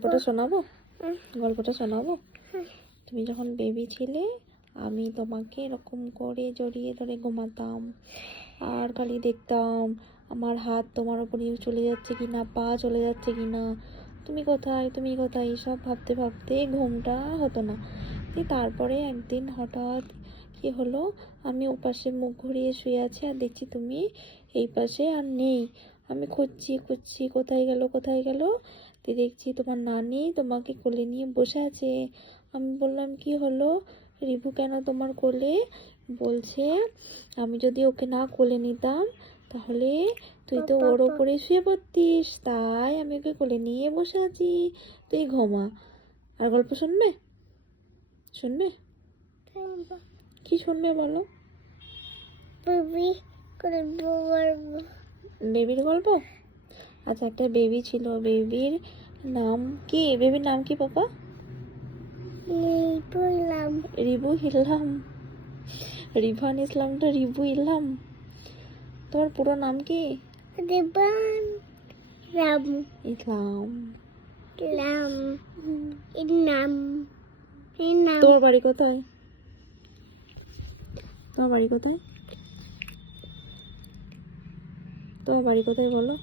গল্পটা শোনাবো? গল্পটা শোনাবো? তুমি যখন বেবি ছিলে আমি তোমাকে এরকম করে জড়িয়ে ধরে ঘুমাতাম, আর খালি দেখতাম আমার হাত তোমার উপরে চলে যাচ্ছে কিনা, পা চলে যাচ্ছে কিনা, তুমি কোথায় তুমি কোথায়, এইসব ভাবতে ভাবতে ঘুমটা হতো না। তারপরে একদিন হঠাৎ কি হলো, আমি ওপাশে মুখ ঘুরিয়ে শুয়ে আছি আর দেখছি তুমি এই পাশে আর নেই। আমি খুঁজছি খুঁজছি কোথায় গেল কোথায় গেল, দেখছি তোমার নানি তোমাকে কোলে নিয়ে বসে আছে। আমি বললাম কি হলো রিভু কেন তোমার কোলে? বলছে আমি যদি ওকে না কোলে নিতাম তাহলে তুই তো ওর ওপরে শুয়ে পড়তিস, তাই আমি ওকে কোলে নিয়ে বসে আছি, তুই ঘুমা। আর গল্প শুনবে? শুনবে? কি শুনবে বলো? বেবির গল্প? আচ্ছা, একটা বেবি ছিল, বেবির নাম কি? বেবির নাম কি পাপা? রিবু ইলহাম। রিভান ইসলাম তো রিবু ইলহাম। তোমার পুরো নাম কি? রিভান ইসলাম। তোর বাড়ি কোথায়? তোমার বাড়ি কোথায়? তোমার বাড়ি কোথায় বলো?